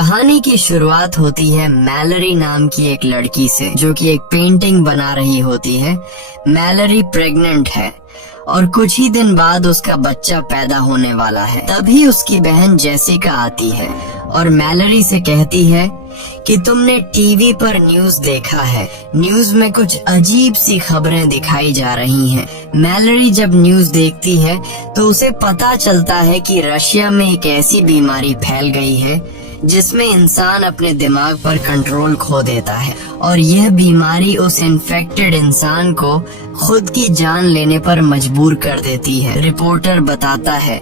कहानी की शुरुआत होती है मैलरी नाम की एक लड़की से, जो कि एक पेंटिंग बना रही होती है। मैलरी प्रेग्नेंट है और कुछ ही दिन बाद उसका बच्चा पैदा होने वाला है। तभी उसकी बहन जेसिका आती है और मैलरी से कहती है कि तुमने टीवी पर न्यूज देखा है, न्यूज में कुछ अजीब सी खबरें दिखाई जा रही हैं। मैलरी जब न्यूज देखती है तो उसे पता चलता है कि रशिया में एक ऐसी बीमारी फैल गई है जिसमें इंसान अपने दिमाग पर कंट्रोल खो देता है और यह बीमारी उस इन्फेक्टेड इंसान को खुद की जान लेने पर मजबूर कर देती है। रिपोर्टर बताता है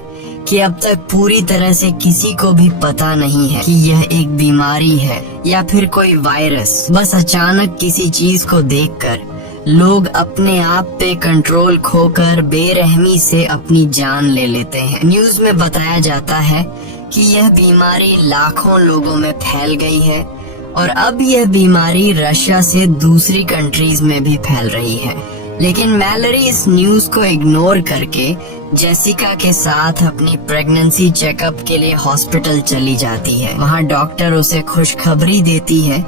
कि अब तक पूरी तरह से किसी को भी पता नहीं है कि यह एक बीमारी है या फिर कोई वायरस। बस अचानक किसी चीज को देखकर लोग अपने आप पे कंट्रोल खोकर बेरहमी से अपनी जान ले लेते हैं। न्यूज में बताया जाता है कि यह बीमारी लाखों लोगों में फैल गई है और अब यह बीमारी रशिया से दूसरी कंट्रीज में भी फैल रही है। लेकिन मैलरी इस न्यूज को इग्नोर करके जेसिका के साथ अपनी प्रेगनेंसी चेकअप के लिए हॉस्पिटल चली जाती है। वहाँ डॉक्टर उसे खुशखबरी देती है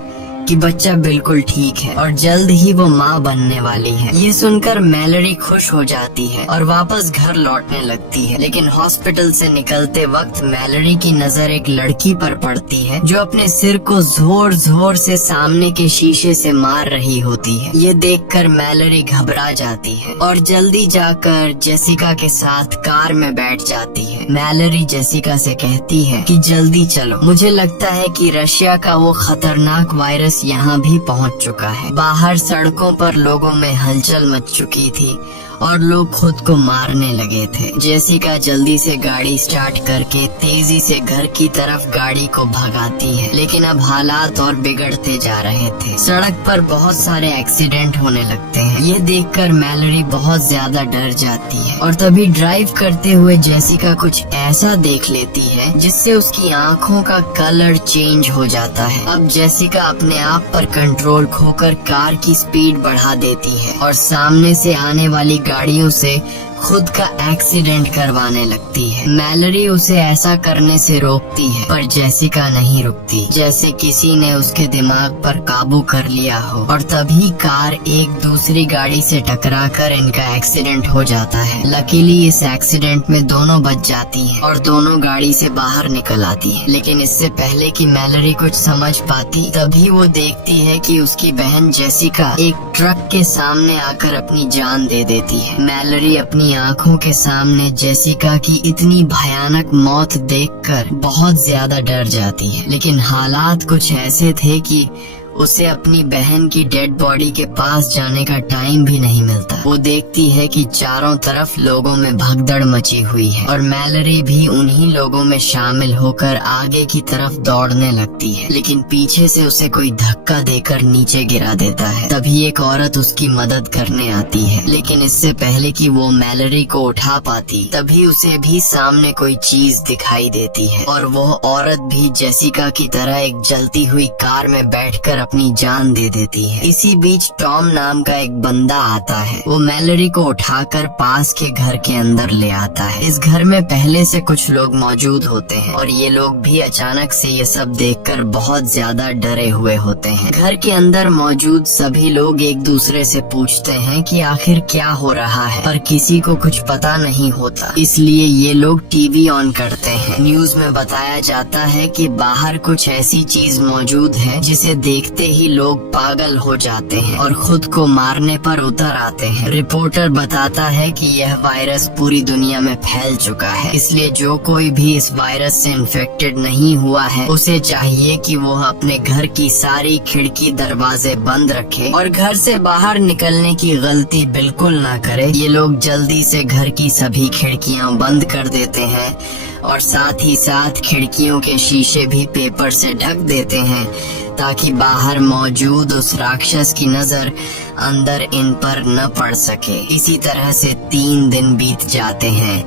कि बच्चा बिल्कुल ठीक है और जल्द ही वो माँ बनने वाली है। ये सुनकर मैलरी खुश हो जाती है और वापस घर लौटने लगती है। लेकिन हॉस्पिटल से निकलते वक्त मैलरी की नजर एक लड़की पर पड़ती है जो अपने सिर को जोर जोर से सामने के शीशे से मार रही होती है। ये देखकर मैलरी घबरा जाती है और जल्दी जाकर जेसिका के साथ कार में बैठ जाती है। मैलरी जेसिका से कहती है कि जल्दी चलो, मुझे लगता है कि रशिया का वो खतरनाक वायरस यहाँ भी पहुँच चुका है। बाहर सड़कों पर लोगों में हलचल मच चुकी थी और लोग खुद को मारने लगे थे। जेसिका जल्दी से गाड़ी स्टार्ट करके तेजी से घर की तरफ गाड़ी को भगाती है, लेकिन अब हालात और बिगड़ते जा रहे थे। सड़क पर बहुत सारे एक्सीडेंट होने लगते हैं। ये देखकर मैलरी बहुत ज्यादा डर जाती है और तभी ड्राइव करते हुए जेसिका कुछ ऐसा देख लेती है जिससे उसकी आंखों का कलर चेंज हो जाता है। अब जेसिका अपने आप पर कंट्रोल खोकर कार की स्पीड बढ़ा देती है और सामने से आने वाली गाड़ियों से खुद का एक्सीडेंट करवाने लगती है। मैलरी उसे ऐसा करने से रोकती है पर जेसिका नहीं रुकती, जैसे किसी ने उसके दिमाग पर काबू कर लिया हो। और तभी कार एक दूसरी गाड़ी से टकराकर इनका एक्सीडेंट हो जाता है। लकीली इस एक्सीडेंट में दोनों बच जाती हैं और दोनों गाड़ी से बाहर निकल आती हैं। लेकिन इससे पहले कि मैलरी कुछ समझ पाती, तभी वो देखती है कि उसकी बहन जेसिका एक ट्रक के सामने आकर अपनी जान दे देती है। मैलरी अपनी आंखों के सामने जेसिका की इतनी भयानक मौत देखकर बहुत ज्यादा डर जाती है। लेकिन हालात कुछ ऐसे थे कि उसे अपनी बहन की डेड बॉडी के पास जाने का टाइम भी नहीं मिलता। वो देखती है कि चारों तरफ लोगों में भगदड़ मची हुई है और मैलरी भी उन्हीं लोगों में शामिल होकर आगे की तरफ दौड़ने लगती है। लेकिन पीछे से उसे कोई धक्का देकर नीचे गिरा देता है। तभी एक औरत उसकी मदद करने आती है, लेकिन इससे पहले कि वो मैलरी को उठा पाती, तभी उसे भी सामने कोई चीज दिखाई देती है और वो औरत भी जेसिका की तरह एक जलती हुई कार में बैठकर अपनी जान दे देती है। इसी बीच टॉम नाम का एक बंदा आता है। वो मैलरी को उठाकर पास के घर के अंदर ले आता है। इस घर में पहले से कुछ लोग मौजूद होते हैं और ये लोग भी अचानक से ये सब देखकर बहुत ज्यादा डरे हुए होते हैं। घर के अंदर मौजूद सभी लोग एक दूसरे से पूछते हैं कि आखिर क्या हो रहा है, पर किसी को कुछ पता नहीं होता। इसलिए ये लोग टीवी ऑन करते हैं। न्यूज में बताया जाता है कि बाहर कुछ ऐसी चीज मौजूद है जिसे देखते ही लोग पागल हो जाते हैं और खुद को मारने पर उतर आते हैं। रिपोर्टर बताता है कि यह वायरस पूरी दुनिया में फैल चुका है, इसलिए जो कोई भी इस वायरस से इन्फेक्टेड नहीं हुआ है उसे चाहिए कि वो अपने घर की सारी खिड़की दरवाजे बंद रखे और घर से बाहर निकलने की गलती बिल्कुल ना करे। ये लोग जल्दी से घर की सभी खिड़कियां बंद कर देते हैं और साथ ही साथ खिड़कियों के शीशे भी पेपर से ढक देते हैं ताकि बाहर मौजूद उस राक्षस की नजर अंदर इन पर न पड़ सके। इसी तरह से 3 दिन बीत जाते हैं,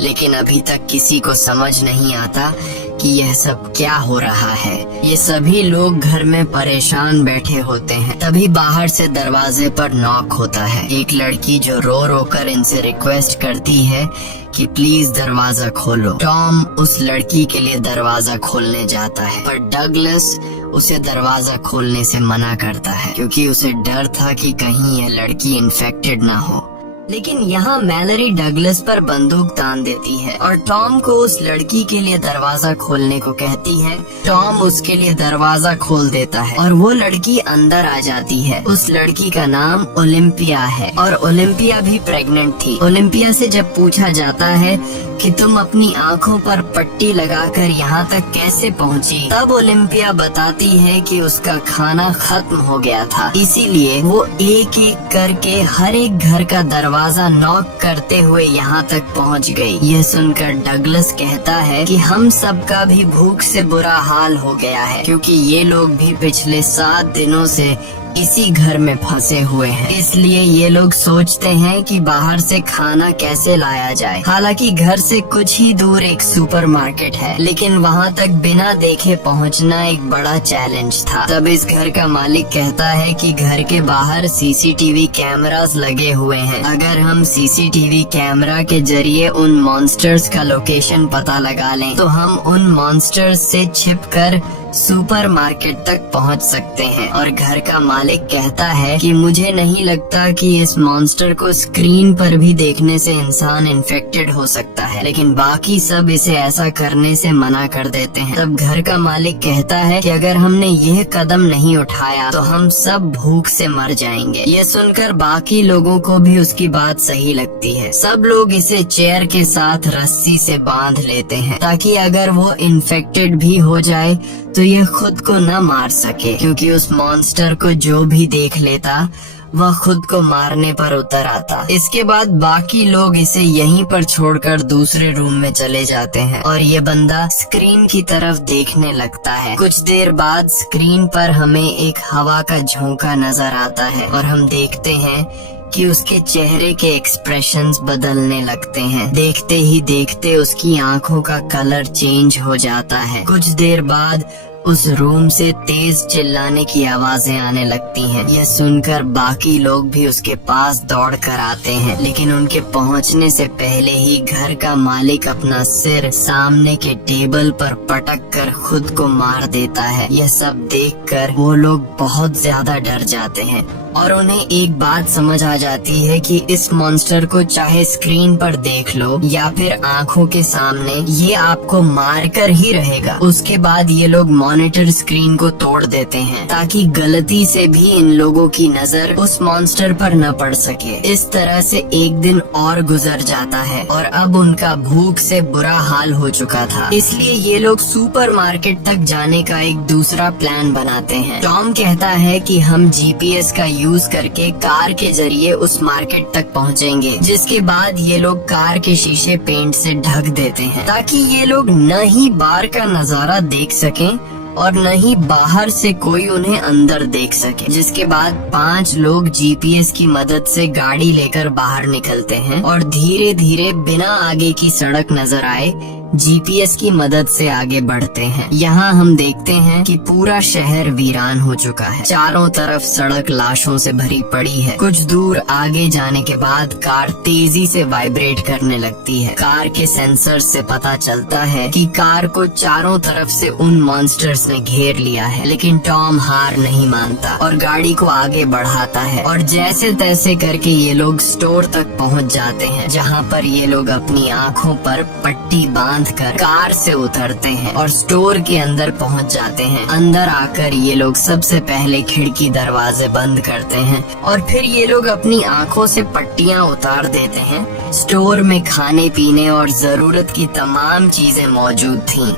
लेकिन अभी तक किसी को समझ नहीं आता कि यह सब क्या हो रहा है। ये सभी लोग घर में परेशान बैठे होते हैं। तभी बाहर से दरवाजे पर नॉक होता है। एक लड़की जो रो रो कर इनसे रिक्वेस्ट करती है कि प्लीज दरवाजा खोलो। टॉम उस लड़की के लिए दरवाजा खोलने जाता है, पर डगलस उसे दरवाजा खोलने से मना करता है क्योंकि उसे डर था कि कहीं यह लड़की इन्फेक्टेड ना हो। लेकिन यहाँ मैलरी डगलस पर बंदूक तान देती है और टॉम को उस लड़की के लिए दरवाजा खोलने को कहती है। टॉम उसके लिए दरवाजा खोल देता है और वो लड़की अंदर आ जाती है। उस लड़की का नाम ओलिम्पिया है और ओलिम्पिया भी प्रेग्नेंट थी। ओलिम्पिया से जब पूछा जाता है कि तुम अपनी आंखों पर पट्टी लगाकर यहाँ तक कैसे पहुँची, तब ओलिम्पिया बताती है कि उसका खाना खत्म हो गया था, इसीलिए वो एक एक करके हर एक घर का दरवाजा नॉक करते हुए यहाँ तक पहुँच गई। यह सुनकर डगलस कहता है कि हम सबका भी भूख से बुरा हाल हो गया है क्योंकि ये लोग भी पिछले 7 दिनों से इसी घर में फंसे हुए हैं, इसलिए ये लोग सोचते हैं कि बाहर से खाना कैसे लाया जाए। हालांकि घर से कुछ ही दूर एक सुपरमार्केट है, लेकिन वहाँ तक बिना देखे पहुँचना एक बड़ा चैलेंज था। तब इस घर का मालिक कहता है कि घर के बाहर सीसीटीवी कैमरास लगे हुए हैं। अगर हम सीसीटीवी कैमरा के जरिए उन मॉन्स्टर्स का लोकेशन पता लगा लें तो हम उन मॉन्स्टर्स से छिपकर सुपरमार्केट तक पहुंच सकते हैं। और घर का मालिक कहता है कि मुझे नहीं लगता कि इस मॉन्स्टर को स्क्रीन पर भी देखने से इंसान इन्फेक्टेड हो सकता है, लेकिन बाकी सब इसे ऐसा करने से मना कर देते हैं। तब घर का मालिक कहता है कि अगर हमने यह कदम नहीं उठाया तो हम सब भूख से मर जाएंगे। यह सुनकर बाकी लोगों को भी उसकी बात सही लगती है। सब लोग इसे चेयर के साथ रस्सी से बांध लेते हैं ताकि अगर वो इन्फेक्टेड भी हो जाए तो ये खुद को न मार सके, क्योंकि उस मॉन्स्टर को जो भी देख लेता वह खुद को मारने पर उतर आता। इसके बाद बाकी लोग इसे यहीं पर छोड़कर दूसरे रूम में चले जाते हैं और ये बंदा स्क्रीन की तरफ देखने लगता है। कुछ देर बाद स्क्रीन पर हमें एक हवा का झोंका नजर आता है और हम देखते हैं कि उसके चेहरे के एक्सप्रेशंस बदलने लगते हैं। देखते ही देखते उसकी आंखों का कलर चेंज हो जाता है। कुछ देर बाद उस रूम से तेज चिल्लाने की आवाजें आने लगती हैं। यह सुनकर बाकी लोग भी उसके पास दौड़ कर आते हैं, लेकिन उनके पहुंचने से पहले ही घर का मालिक अपना सिर सामने के टेबल पर पटक कर खुद को मार देता है। यह सब देखकर वो लोग बहुत ज्यादा डर जाते हैं और उन्हें एक बात समझ आ जाती है कि इस मॉन्स्टर को चाहे स्क्रीन पर देख लो या फिर आंखों के सामने, ये आपको मार कर ही रहेगा। उसके बाद ये लोग मॉनिटर स्क्रीन को तोड़ देते हैं ताकि गलती से भी इन लोगों की नजर उस मॉन्स्टर पर न पड़ सके। इस तरह से एक दिन और गुजर जाता है और अब उनका भूख से बुरा हाल हो चुका था, इसलिए ये लोग सुपरमार्केट तक जाने का एक दूसरा प्लान बनाते हैं। टॉम कहता है कि हम जीपीएस का यूज करके कार के जरिए उस मार्केट तक पहुंचेंगे, जिसके बाद ये लोग कार के शीशे पेंट से ढक देते हैं ताकि ये लोग न ही बार का नजारा देख सकें और न ही बाहर से कोई उन्हें अंदर देख सके। जिसके बाद 5 लोग जीपीएस की मदद से गाड़ी लेकर बाहर निकलते हैं और धीरे धीरे बिना आगे की सड़क नजर आए जीपीएस की मदद से आगे बढ़ते हैं। यहाँ हम देखते हैं कि पूरा शहर वीरान हो चुका है। चारों तरफ सड़क लाशों से भरी पड़ी है। कुछ दूर आगे जाने के बाद कार तेजी से वाइब्रेट करने लगती है। कार के सेंसर से पता चलता है कि कार को चारों तरफ से उन मॉन्स्टर्स ने घेर लिया है, लेकिन टॉम हार नहीं मानता और गाड़ी को आगे बढ़ाता है और जैसे तैसे करके ये लोग स्टोर तक पहुँच जाते हैं, जहाँ पर ये लोग अपनी आँखों पर पट्टी बांध कर कार से उतरते हैं और स्टोर के अंदर पहुंच जाते हैं। अंदर आकर ये लोग सबसे पहले खिड़की दरवाजे बंद करते हैं और फिर ये लोग अपनी आंखों से पट्टियां उतार देते हैं। स्टोर में खाने पीने और जरूरत की तमाम चीजें मौजूद थीं,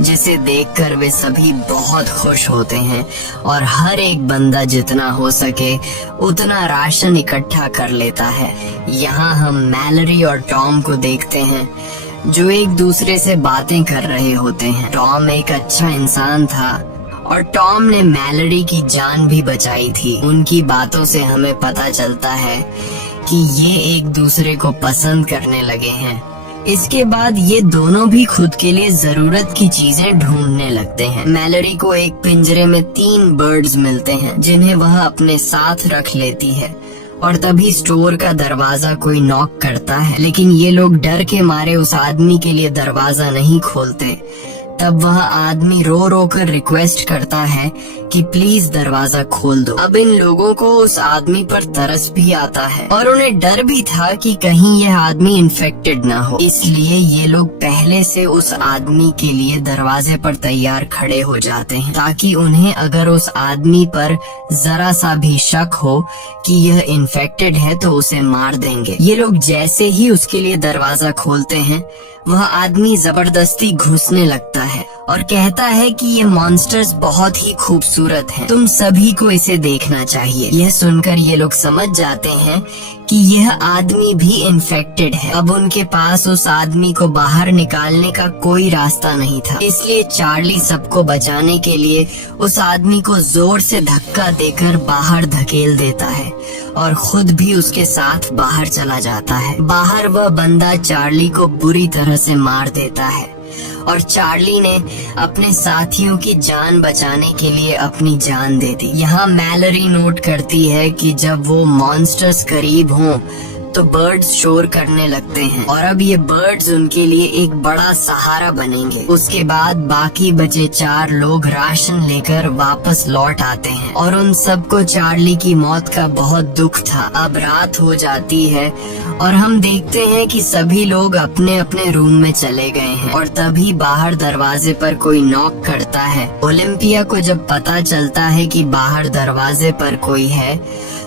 जिसे देखकर वे सभी बहुत खुश होते हैं और हर एक बंदा जितना हो सके उतना राशन इकट्ठा कर लेता है। यहाँ हम मैलरी और टॉम को देखते हैं जो एक दूसरे से बातें कर रहे होते हैं। टॉम एक अच्छा इंसान था और टॉम ने मैलरी की जान भी बचाई थी। उनकी बातों से हमें पता चलता है कि ये एक दूसरे को पसंद करने लगे हैं। इसके बाद ये दोनों भी खुद के लिए जरूरत की चीजें ढूंढने लगते हैं। मैलरी को एक पिंजरे में 3 बर्ड्स मिलते हैं जिन्हें वह अपने साथ रख लेती है और तभी स्टोर का दरवाजा कोई नॉक करता है, लेकिन ये लोग डर के मारे उस आदमी के लिए दरवाजा नहीं खोलते। तब वह आदमी रो रो कर रिक्वेस्ट करता है कि प्लीज दरवाजा खोल दो। अब इन लोगों को उस आदमी पर तरस भी आता है और उन्हें डर भी था कि कहीं यह आदमी इन्फेक्टेड ना हो, इसलिए ये लोग पहले से उस आदमी के लिए दरवाजे पर तैयार खड़े हो जाते हैं ताकि उन्हें अगर उस आदमी पर जरा सा भी शक हो कि यह इन्फेक्टेड है तो उसे मार देंगे। ये लोग जैसे ही उसके लिए दरवाजा खोलते हैं वह आदमी जबरदस्ती घुसने लगता है और कहता है कि ये मॉन्स्टर्स बहुत ही खूबसूरत हैं, तुम सभी को इसे देखना चाहिए। यह सुनकर ये लोग समझ जाते हैं कि यह आदमी भी इन्फेक्टेड है। अब उनके पास उस आदमी को बाहर निकालने का कोई रास्ता नहीं था, इसलिए चार्ली सबको बचाने के लिए उस आदमी को जोर से धक्का देकर बाहर धकेल देता है और खुद भी उसके साथ बाहर चला जाता है। बाहर वह बंदा चार्ली को बुरी तरह से मार देता है और चार्ली ने अपने साथियों की जान बचाने के लिए अपनी जान दे दी। यहाँ मैलरी नोट करती है कि जब वो मॉन्स्टर्स करीब हों तो बर्ड्स शोर करने लगते हैं और अब ये बर्ड्स उनके लिए एक बड़ा सहारा बनेंगे। उसके बाद बाकी बचे 4 लोग राशन लेकर वापस लौट आते हैं और उन सबको चार्ली की मौत का बहुत दुख था। अब रात हो जाती है और हम देखते हैं कि सभी लोग अपने अपने रूम में चले गए हैं और तभी बाहर दरवाजे पर कोई नॉक करता है। ओलिम्पिया को जब पता चलता है कि बाहर दरवाजे पर कोई है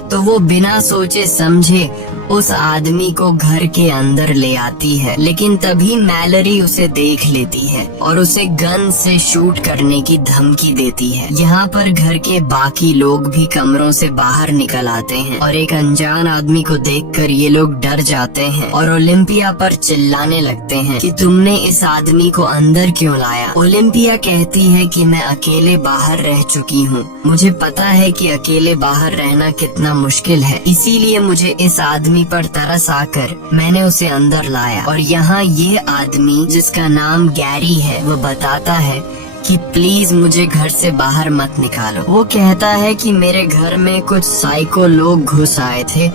तो वो बिना सोचे समझे उस आदमी को घर के अंदर ले आती है, लेकिन तभी मैलरी उसे देख लेती है और उसे गन से शूट करने की धमकी देती है। यहाँ पर घर के बाकी लोग भी कमरों से बाहर निकल आते हैं और एक अनजान आदमी को देखकर ये लोग डर जाते हैं और ओलिम्पिया पर चिल्लाने लगते हैं कि तुमने इस आदमी को अंदर क्यों लाया। ओलिम्पिया कहती है कि मैं अकेले बाहर रह चुकी हूँ, मुझे पता है कि अकेले बाहर रहना कितना मुश्किल है, इसीलिए मुझे इस आदमी पर तरस आकर मैंने उसे अंदर लाया। और यहाँ ये आदमी जिसका नाम गैरी है वो बताता है कि प्लीज मुझे घर से बाहर मत निकालो। वो कहता है कि मेरे घर में कुछ साइको लोग घुस आए थे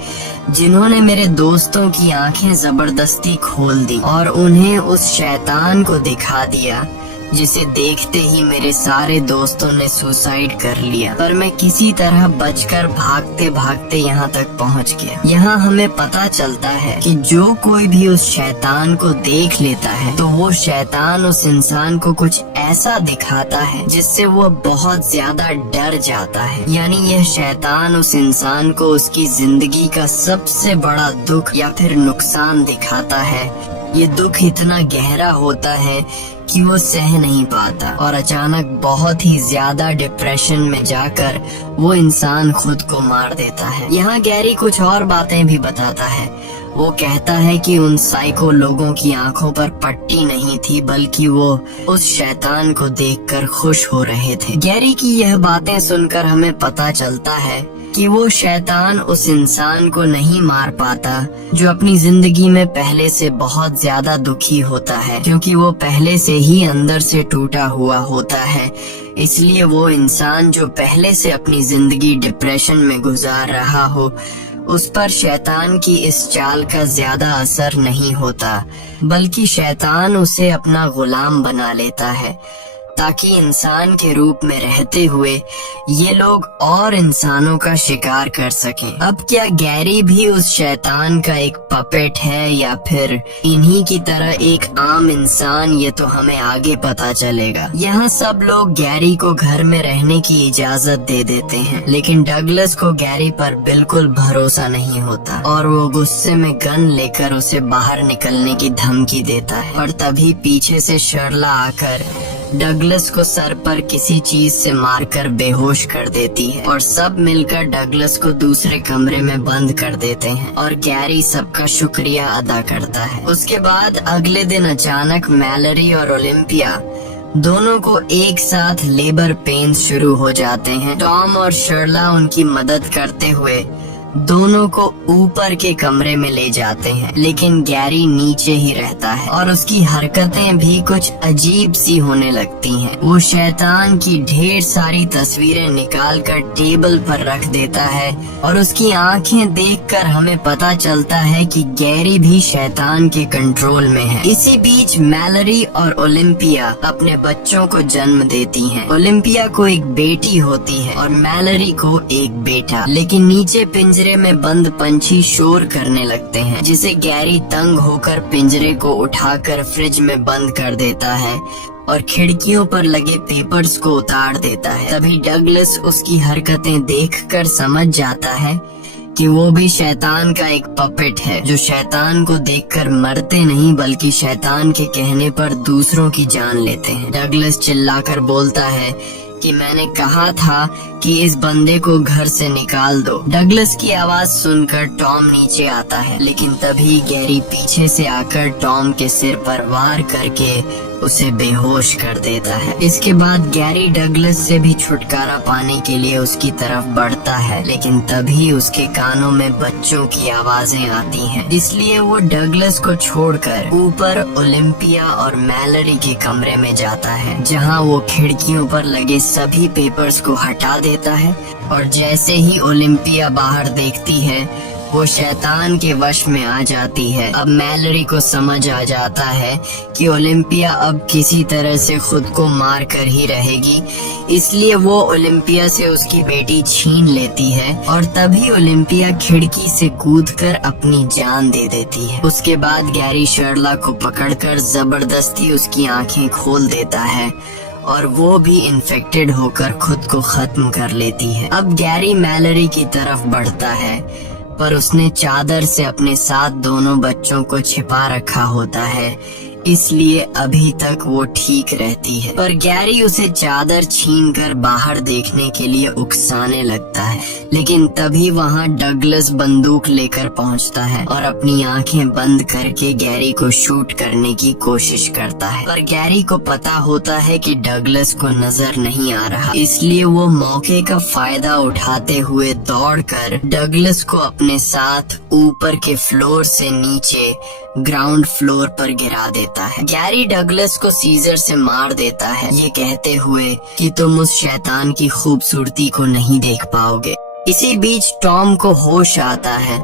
जिन्होंने मेरे दोस्तों की आंखें जबरदस्ती खोल दी और उन्हें उस शैतान को दिखा दिया जिसे देखते ही मेरे सारे दोस्तों ने सुसाइड कर लिया, पर मैं किसी तरह बचकर भागते भागते यहाँ तक पहुँच गया। यहाँ हमें पता चलता है कि जो कोई भी उस शैतान को देख लेता है तो वो शैतान उस इंसान को कुछ ऐसा दिखाता है जिससे वो बहुत ज्यादा डर जाता है। यानी यह शैतान उस इंसान को उसकी जिंदगी का सबसे बड़ा दुख या फिर नुकसान दिखाता है। ये दुख इतना गहरा होता है कि वो सह नहीं पाता और अचानक बहुत ही ज्यादा डिप्रेशन में जाकर वो इंसान खुद को मार देता है। यहाँ गैरी कुछ और बातें भी बताता है। वो कहता है कि उन साइको लोगों की आंखों पर पट्टी नहीं थी, बल्कि वो उस शैतान को देखकर खुश हो रहे थे। गैरी की यह बातें सुनकर हमें पता चलता है कि वो शैतान उस इंसान को नहीं मार पाता जो अपनी जिंदगी में पहले से बहुत ज्यादा दुखी होता है, क्योंकि वो पहले से ही अंदर से टूटा हुआ होता है। इसलिए वो इंसान जो पहले से अपनी जिंदगी डिप्रेशन में गुजार रहा हो उस पर शैतान की इस चाल का ज्यादा असर नहीं होता, बल्कि शैतान उसे अपना गुलाम बना लेता है ताकि इंसान के रूप में रहते हुए ये लोग और इंसानों का शिकार कर सकें। अब क्या गैरी भी उस शैतान का एक पपेट है या फिर इन्हीं की तरह एक आम इंसान, ये तो हमें आगे पता चलेगा। यहाँ सब लोग गैरी को घर में रहने की इजाजत दे देते हैं, लेकिन डगलस को गैरी पर बिल्कुल भरोसा नहीं होता और वो गुस्से में गन लेकर उसे बाहर निकलने की धमकी देता है। और तभी पीछे से शर्ला आकर डगलस को सर पर किसी चीज से मारकर बेहोश कर देती है और सब मिलकर डगलस को दूसरे कमरे में बंद कर देते हैं और गैरी सबका शुक्रिया अदा करता है। उसके बाद अगले दिन अचानक मैलरी और ओलिम्पिया दोनों को एक साथ लेबर पेन्स शुरू हो जाते हैं। टॉम और शर्ला उनकी मदद करते हुए दोनों को ऊपर के कमरे में ले जाते हैं, लेकिन गैरी नीचे ही रहता है और उसकी हरकतें भी कुछ अजीब सी होने लगती हैं। वो शैतान की ढेर सारी तस्वीरें निकाल कर टेबल पर रख देता है और उसकी आंखें देखकर हमें पता चलता है कि गैरी भी शैतान के कंट्रोल में है। इसी बीच मैलरी और ओलिम्पिया अपने बच्चों को जन्म देती हैं। ओलिम्पिया को एक बेटी होती है और मैलरी को एक बेटा। लेकिन नीचे पिंजरे में बंद पंछी शोर करने लगते हैं, जिसे गैरी तंग होकर पिंजरे को उठाकर फ्रिज में बंद कर देता है और खिड़कियों पर लगे पेपर्स को उतार देता है। तभी डगलस उसकी हरकतें देखकर समझ जाता है कि वो भी शैतान का एक पपेट है, जो शैतान को देखकर मरते नहीं बल्कि शैतान के कहने पर दूसरों की जान लेते हैं। डगलस चिल्लाकर बोलता है कि मैंने कहा था कि इस बंदे को घर से निकाल दो। डगलस की आवाज सुनकर टॉम नीचे आता है, लेकिन तभी गैरी पीछे से आकर टॉम के सिर पर वार करके उसे बेहोश कर देता है। इसके बाद गैरी डगलस से भी छुटकारा पाने के लिए उसकी तरफ बढ़ता है, लेकिन तभी उसके कानों में बच्चों की आवाजें आती हैं। इसलिए वो डगलस को छोड़कर ऊपर ओलिम्पिया और मैलरी के कमरे में जाता है, जहां वो खिड़कियों पर लगे सभी पेपर्स को हटा देता है। और जैसे ही ओलिम्पिया बाहर देखती है, वो शैतान के वश में आ जाती है। अब मैलरी को समझ आ जाता है कि ओलिम्पिया अब किसी तरह से खुद को मार कर ही रहेगी, इसलिए वो ओलिम्पिया से उसकी बेटी छीन लेती है और तभी ओलिम्पिया खिड़की से कूदकर अपनी जान दे देती है। उसके बाद गैरी शर्ला को पकड़कर जबरदस्ती उसकी आंखें खोल देता है और वो भी इन्फेक्टेड होकर खुद को खत्म कर लेती है। अब गैरी मैलरी की तरफ बढ़ता है, पर उसने चादर से अपने साथ दोनों बच्चों को छिपा रखा होता है, इसलिए अभी तक वो ठीक रहती है। पर गैरी उसे चादर छीनकर बाहर देखने के लिए उकसाने लगता है, लेकिन तभी वहाँ डगलस बंदूक लेकर पहुँचता है और अपनी आंखें बंद करके गैरी को शूट करने की कोशिश करता है। पर गैरी को पता होता है कि डगलस को नजर नहीं आ रहा, इसलिए वो मौके का फायदा उठाते हुए दौड़कर डगलस को अपने साथ ऊपर के फ्लोर से नीचे ग्राउंड फ्लोर पर गिरा देता है। गैरी डगलस को सीजर से मार देता है, ये कहते हुए कि तुम उस शैतान की खूबसूरती को नहीं देख पाओगे। इसी बीच टॉम को होश आता है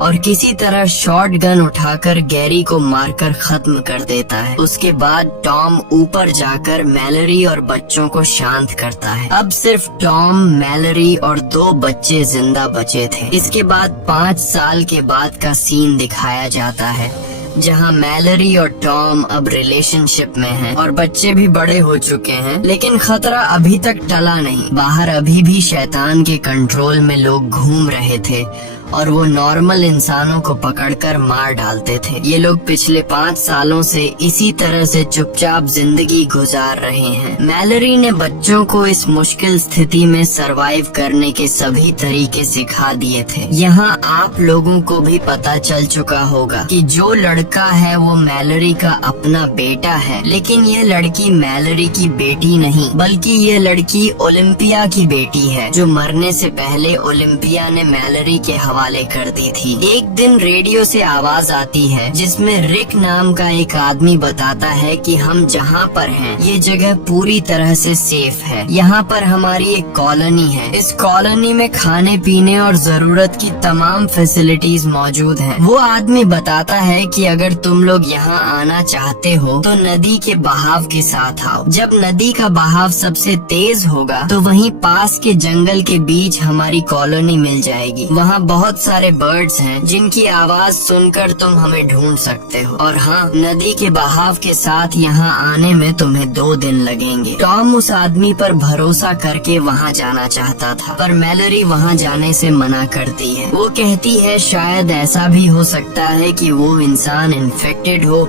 और किसी तरह शॉट गन उठाकर गैरी को मारकर खत्म कर देता है। उसके बाद टॉम ऊपर जाकर मैलरी और बच्चों को शांत करता है। अब सिर्फ टॉम, मैलरी और 2 बच्चे जिंदा बचे थे। इसके बाद 5 साल के बाद का सीन दिखाया जाता है, जहां मैलरी और टॉम अब रिलेशनशिप में हैं और बच्चे भी बड़े हो चुके हैं, लेकिन खतरा अभी तक टला नहीं। बाहर अभी भी शैतान के कंट्रोल में लोग घूम रहे थे और वो नॉर्मल इंसानों को पकड़कर मार डालते थे। ये लोग पिछले 5 सालों से इसी तरह से चुपचाप जिंदगी गुजार रहे हैं। मैलरी ने बच्चों को इस मुश्किल स्थिति में सरवाइव करने के सभी तरीके सिखा दिए थे। यहाँ आप लोगों को भी पता चल चुका होगा कि जो लड़का है वो मैलरी का अपना बेटा है, लेकिन ये लड़की मैलरी की बेटी नहीं, बल्कि ये लड़की ओलिम्पिया की बेटी है, जो मरने से पहले ओलिम्पिया ने मैलरी के हवाले कर दी थी। एक दिन रेडियो से आवाज आती है, जिसमें रिक नाम का एक आदमी बताता है कि हम जहाँ पर हैं, ये जगह पूरी तरह से सेफ है। यहाँ पर हमारी एक कॉलोनी है। इस कॉलोनी में खाने पीने और जरूरत की तमाम फैसिलिटीज मौजूद हैं। वो आदमी बताता है कि अगर तुम लोग यहाँ आना चाहते हो तो नदी के बहाव के साथ आओ। जब नदी का बहाव सबसे तेज होगा तो वहीं पास के जंगल के बीच हमारी कॉलोनी मिल जाएगी। वहाँ बहुत सारे बर्ड्स हैं जिनकी आवाज सुनकर तुम हमें ढूंढ सकते हो। और हाँ, नदी के बहाव के साथ यहाँ आने में तुम्हें 2 दिन लगेंगे। टॉम उस आदमी पर भरोसा करके वहाँ जाना चाहता था, पर मैलरी वहाँ जाने से मना करती है। वो कहती है शायद ऐसा भी हो सकता है कि वो इंसान इन्फेक्टेड हो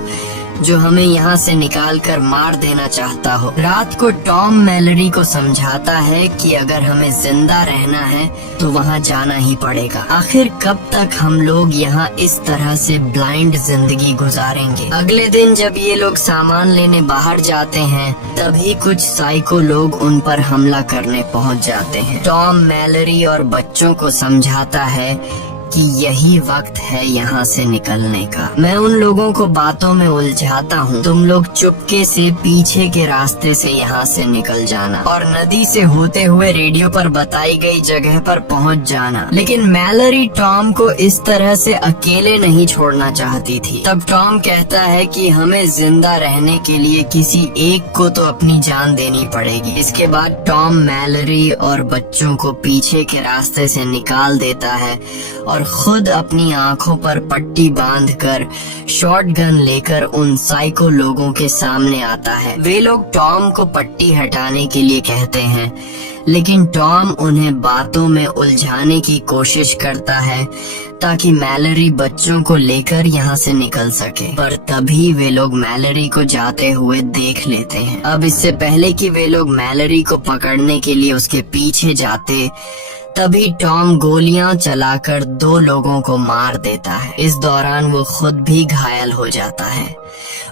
जो हमें यहाँ से निकाल कर मार देना चाहता हो। रात को टॉम मैलरी को समझाता है कि अगर हमें जिंदा रहना है तो वहाँ जाना ही पड़ेगा। आखिर कब तक हम लोग यहाँ इस तरह से ब्लाइंड जिंदगी गुजारेंगे। अगले दिन जब ये लोग सामान लेने बाहर जाते हैं, तभी कुछ साइको लोग उन पर हमला करने पहुँच जाते हैं। टॉम मैलरी और बच्चों को समझाता है कि यही वक्त है यहाँ से निकलने का। मैं उन लोगों को बातों में उलझाता हूँ, तुम लोग चुपके से पीछे के रास्ते से यहाँ से निकल जाना और नदी से होते हुए रेडियो पर बताई गई जगह पर पहुँच जाना। लेकिन मैलरी टॉम को इस तरह से अकेले नहीं छोड़ना चाहती थी। तब टॉम कहता है कि हमें जिंदा रहने के लिए किसी एक को तो अपनी जान देनी पड़ेगी। इसके बाद टॉम मैलरी और बच्चों को पीछे के रास्ते से निकाल देता है और खुद अपनी आंखों पर पट्टी बांधकर शॉटगन लेकर उन साइको लोगों के सामने आता है। वे लोग टॉम को पट्टी हटाने के लिए कहते हैं, लेकिन टॉम उन्हें बातों में उलझाने की कोशिश करता है ताकि मैलरी बच्चों को लेकर यहाँ से निकल सके। पर तभी वे लोग मैलरी को जाते हुए देख लेते हैं। अब इससे पहले कि वे लोग मैलरी को पकड़ने के लिए उसके पीछे जाते, तभी टॉम गोलियां चलाकर 2 लोगों को मार देता है। इस दौरान वो खुद भी घायल हो जाता है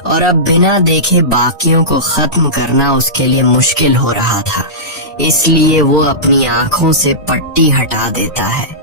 और अब बिना देखे बाकियों को खत्म करना उसके लिए मुश्किल हो रहा था। इसलिए वो अपनी आंखों से पट्टी हटा देता है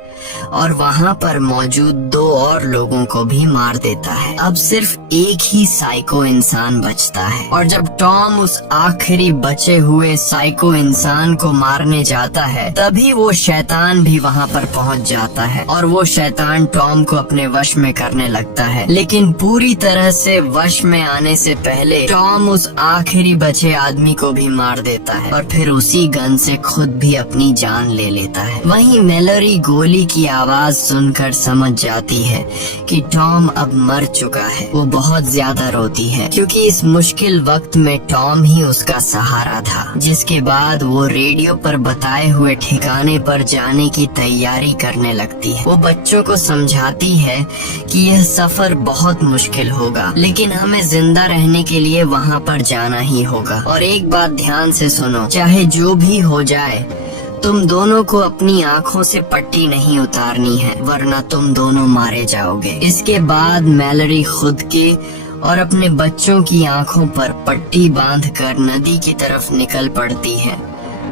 और वहाँ पर मौजूद 2 और लोगों को भी मार देता है। अब सिर्फ एक ही साइको इंसान बचता है और जब टॉम उस आखिरी बचे हुए साइको इंसान को मारने जाता है, तभी वो शैतान भी वहाँ पर पहुँच जाता है और वो शैतान टॉम को अपने वश में करने लगता है। लेकिन पूरी तरह से वश में आने से पहले टॉम उस आखिरी बचे आदमी को भी मार देता है और फिर उसी गन से खुद भी अपनी जान ले लेता है। वहीं मैलरी गोली की आवाज सुनकर समझ जाती है कि टॉम अब मर चुका है। वो बहुत ज्यादा रोती है क्योंकि इस मुश्किल वक्त में टॉम ही उसका सहारा था। जिसके बाद वो रेडियो पर बताए हुए ठिकाने पर जाने की तैयारी करने लगती है। वो बच्चों को समझाती है कि यह सफर बहुत मुश्किल होगा, लेकिन हमें जिंदा रहने के लिए वहाँ पर जाना ही होगा। और एक बात ध्यान से सुनो, चाहे जो भी हो जाए, तुम दोनों को अपनी आंखों से पट्टी नहीं उतारनी है, वरना तुम दोनों मारे जाओगे। इसके बाद मैलरी खुद के और अपने बच्चों की आंखों पर पट्टी बांधकर नदी की तरफ निकल पड़ती है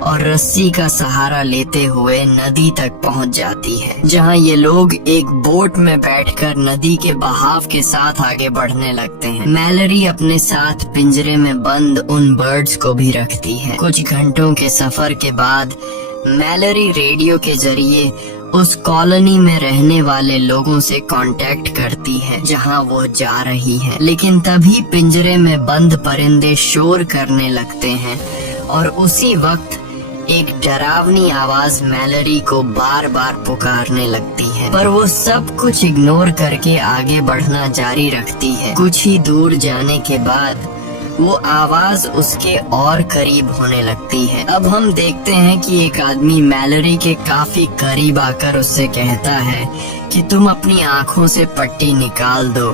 और रस्सी का सहारा लेते हुए नदी तक पहुंच जाती है, जहां ये लोग एक बोट में बैठकर नदी के बहाव के साथ आगे बढ़ने लगते हैं। मैलरी अपने साथ पिंजरे में बंद उन बर्ड्स को भी रखती है। कुछ घंटों के सफर के बाद मैलरी रेडियो के जरिए उस कॉलोनी में रहने वाले लोगों से कांटेक्ट करती है जहां वो जा रही है। लेकिन तभी पिंजरे में बंद परिंदे शोर करने लगते हैं और उसी वक्त एक डरावनी आवाज मैलरी को बार बार पुकारने लगती है, पर वो सब कुछ इग्नोर करके आगे बढ़ना जारी रखती है। कुछ ही दूर जाने के बाद वो आवाज उसके और करीब होने लगती है। अब हम देखते हैं कि एक आदमी मैलरी के काफी करीब आकर उससे कहता है कि तुम अपनी आंखों से पट्टी निकाल दो,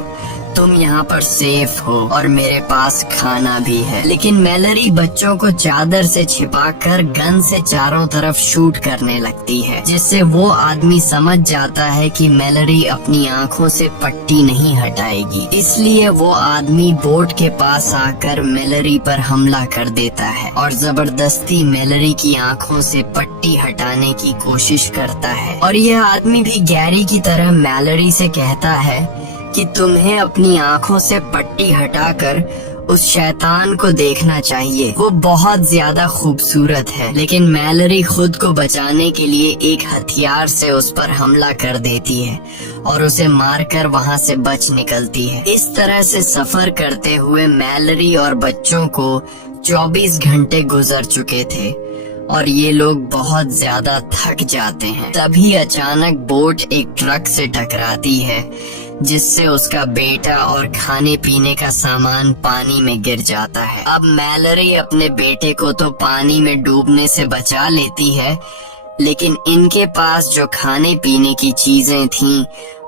तुम यहाँ पर सेफ हो और मेरे पास खाना भी है। लेकिन मैलरी बच्चों को चादर से छिपाकर गन से चारों तरफ शूट करने लगती है, जिससे वो आदमी समझ जाता है कि मैलरी अपनी आंखों से पट्टी नहीं हटाएगी। इसलिए वो आदमी बोट के पास आकर मैलरी पर हमला कर देता है और जबरदस्ती मैलरी की आंखों से पट्टी हटाने की कोशिश करता है। और यह आदमी भी गैरी की तरह मैलरी से कहता है कि तुम्हें अपनी आंखों से पट्टी हटाकर उस शैतान को देखना चाहिए, वो बहुत ज्यादा खूबसूरत है। लेकिन मैलरी खुद को बचाने के लिए एक हथियार से उस पर हमला कर देती है और उसे मारकर वहां से बच निकलती है। इस तरह से सफर करते हुए मैलरी और बच्चों को 24 घंटे गुजर चुके थे और ये लोग बहुत ज्यादा थक जाते हैं। तभी अचानक बोट एक ट्रक से टकराती है, जिससे उसका बेटा और खाने पीने का सामान पानी में गिर जाता है। अब मैलरी अपने बेटे को तो पानी में डूबने से बचा लेती है, लेकिन इनके पास जो खाने पीने की चीजें थीं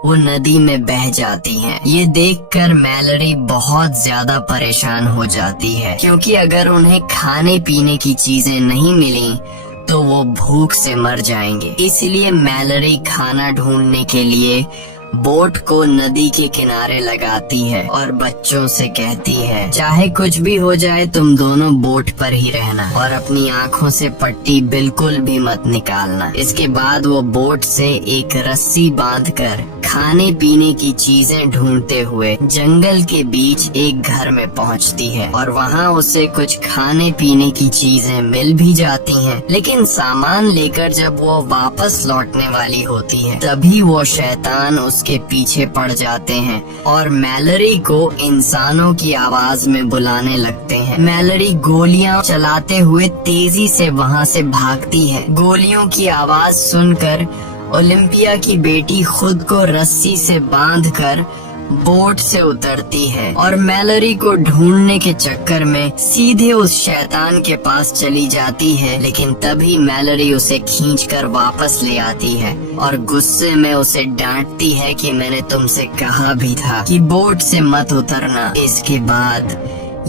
वो नदी में बह जाती हैं। ये देखकर मैलरी बहुत ज्यादा परेशान हो जाती है, क्योंकि अगर उन्हें खाने पीने की चीजें नहीं मिली तो वो भूख से मर जाएंगे। इसलिए मैलरी खाना ढूंढने के लिए बोट को नदी के किनारे लगाती है और बच्चों से कहती है, चाहे कुछ भी हो जाए तुम दोनों बोट पर ही रहना और अपनी आंखों से पट्टी बिल्कुल भी मत निकालना। इसके बाद वो बोट से एक रस्सी बांधकर खाने पीने की चीजें ढूंढते हुए जंगल के बीच एक घर में पहुंचती है और वहाँ उसे कुछ खाने पीने की चीजें मिल भी जाती हैं। लेकिन सामान लेकर जब वो वापस लौटने वाली होती है तभी वो शैतान उसके पीछे पड़ जाते हैं और मैलरी को इंसानों की आवाज में बुलाने लगते हैं। मैलरी गोलियां चलाते हुए तेजी से वहाँ से भागती है। गोलियों की आवाज सुनकर ओलिम्पिया की बेटी खुद को रस्सी से बांधकर बोट से उतरती है और मैलरी को ढूंढने के चक्कर में सीधे उस शैतान के पास चली जाती है। लेकिन तभी मैलरी उसे खींचकर वापस ले आती है और गुस्से में उसे डांटती है कि मैंने तुमसे कहा भी था कि बोट से मत उतरना। इसके बाद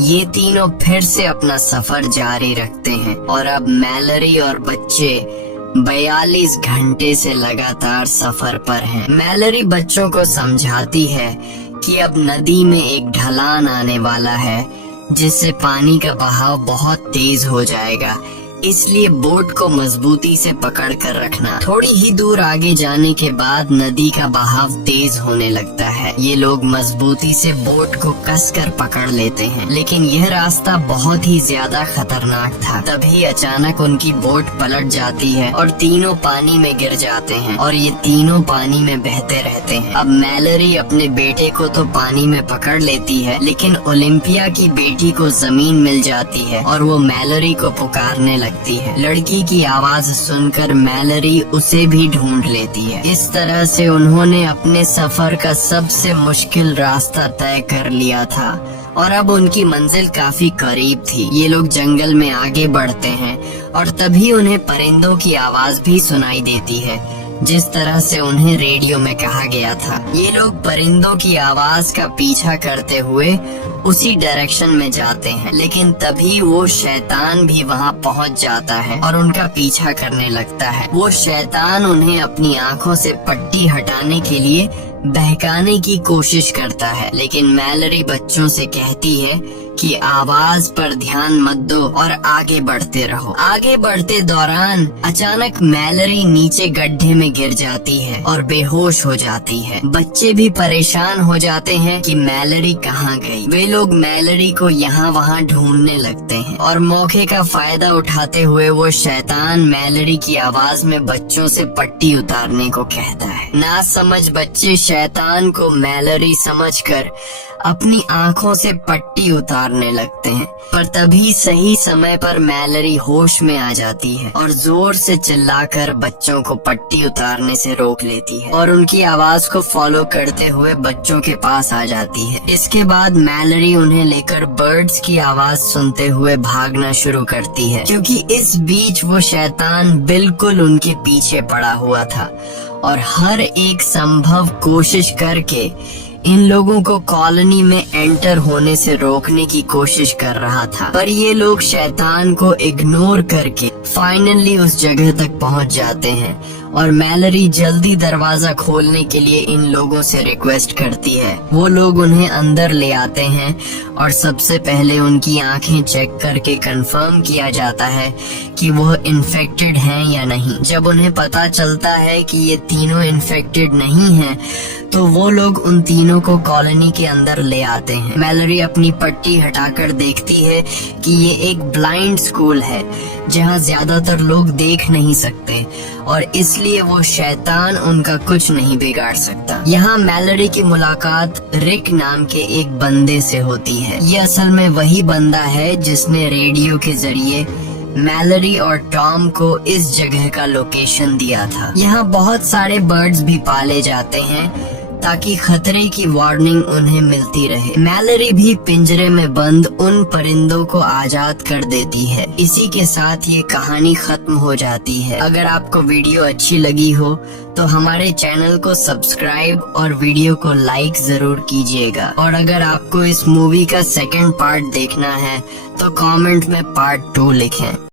ये तीनों फिर से अपना सफर जारी रखते हैं और अब मैलरी और बच्चे 42 घंटे से लगातार सफर पर हैं। मैलरी बच्चों को समझाती है कि अब नदी में एक ढलान आने वाला है जिससे पानी का बहाव बहुत तेज हो जाएगा, इसलिए बोट को मजबूती से पकड़ कर रखना। थोड़ी ही दूर आगे जाने के बाद नदी का बहाव तेज होने लगता है। ये लोग मजबूती से बोट को कसकर पकड़ लेते हैं, लेकिन यह रास्ता बहुत ही ज्यादा खतरनाक था। तभी अचानक उनकी बोट पलट जाती है और तीनों पानी में गिर जाते हैं और ये तीनों पानी में बहते रहते हैं। अब मैलरी अपने बेटे को तो पानी में पकड़ लेती है, लेकिन ओलिम्पिया की बेटी को जमीन मिल जाती है और वो मैलरी को पुकारने लगती है। लड़की की आवाज सुनकर मैलरी उसे भी ढूंढ लेती है। इस तरह से उन्होंने अपने सफर का सबसे मुश्किल रास्ता तय कर लिया था और अब उनकी मंजिल काफी करीब थी। ये लोग जंगल में आगे बढ़ते हैं और तभी उन्हें परिंदों की आवाज भी सुनाई देती है, जिस तरह से उन्हें रेडियो में कहा गया था। ये लोग परिंदों की आवाज का पीछा करते हुए उसी डायरेक्शन में जाते हैं, लेकिन तभी वो शैतान भी वहाँ पहुँच जाता है और उनका पीछा करने लगता है। वो शैतान उन्हें अपनी आंखों से पट्टी हटाने के लिए बहकाने की कोशिश करता है, लेकिन मैलरी बच्चों से कहती है कि आवाज पर ध्यान मत दो और आगे बढ़ते रहो। आगे बढ़ते दौरान अचानक मैलरी नीचे गड्ढे में गिर जाती है और बेहोश हो जाती है। बच्चे भी परेशान हो जाते हैं कि मैलरी कहाँ गई। वे लोग मैलरी को यहाँ वहाँ ढूंढने लगते हैं और मौके का फायदा उठाते हुए वो शैतान मैलरी की आवाज में बच्चों से पट्टी उतारने को कहता है। ना समझ बच्चे शैतान को मैलरी समझकर अपनी आंखों से पट्टी उतारने लगते हैं, पर तभी सही समय पर मैलरी होश में आ जाती है और जोर से चिल्लाकर बच्चों को पट्टी उतारने से रोक लेती है और उनकी आवाज को फॉलो करते हुए बच्चों के पास आ जाती है। इसके बाद मैलरी उन्हें लेकर बर्ड्स की आवाज सुनते हुए भागना शुरू करती है, क्योंकि इस बीच वो शैतान बिल्कुल उनके पीछे पड़ा हुआ था और हर एक संभव कोशिश करके इन लोगों को कॉलोनी में एंटर होने से रोकने की कोशिश कर रहा था। पर ये लोग शैतान को इग्नोर करके फाइनली उस जगह तक पहुंच जाते हैं और मैलरी जल्दी दरवाजा खोलने के लिए इन लोगों से रिक्वेस्ट करती है। वो लोग उन्हें अंदर ले आते हैं और सबसे पहले उनकी आंखें चेक करके कंफर्म किया जाता है कि वो इन्फेक्टेड हैं या नहीं। जब उन्हें पता चलता है कि ये तीनों इन्फेक्टेड नहीं हैं, तो वो लोग उन तीनों को कॉलोनी के अंदर ले आते हैं। मैलरी अपनी पट्टी हटाकर देखती है कि ये एक ब्लाइंड स्कूल है जहाँ ज्यादातर लोग देख नहीं सकते और इसलिए वो शैतान उनका कुछ नहीं बिगाड़ सकता। यहाँ मैलरी की मुलाकात रिक नाम के एक बंदे से होती है। ये असल में वही बंदा है जिसने रेडियो के जरिए मैलरी और टॉम को इस जगह का लोकेशन दिया था। यहाँ बहुत सारे बर्ड्स भी पाले जाते हैं ताकि खतरे की वार्निंग उन्हें मिलती रहे। मैलरी भी पिंजरे में बंद उन परिंदों को आजाद कर देती है। इसी के साथ ये कहानी खत्म हो जाती है। अगर आपको वीडियो अच्छी लगी हो तो हमारे चैनल को सब्सक्राइब और वीडियो को लाइक जरूर कीजिएगा। और अगर आपको इस मूवी का सेकंड पार्ट देखना है तो कमेंट में पार्ट 2 लिखें।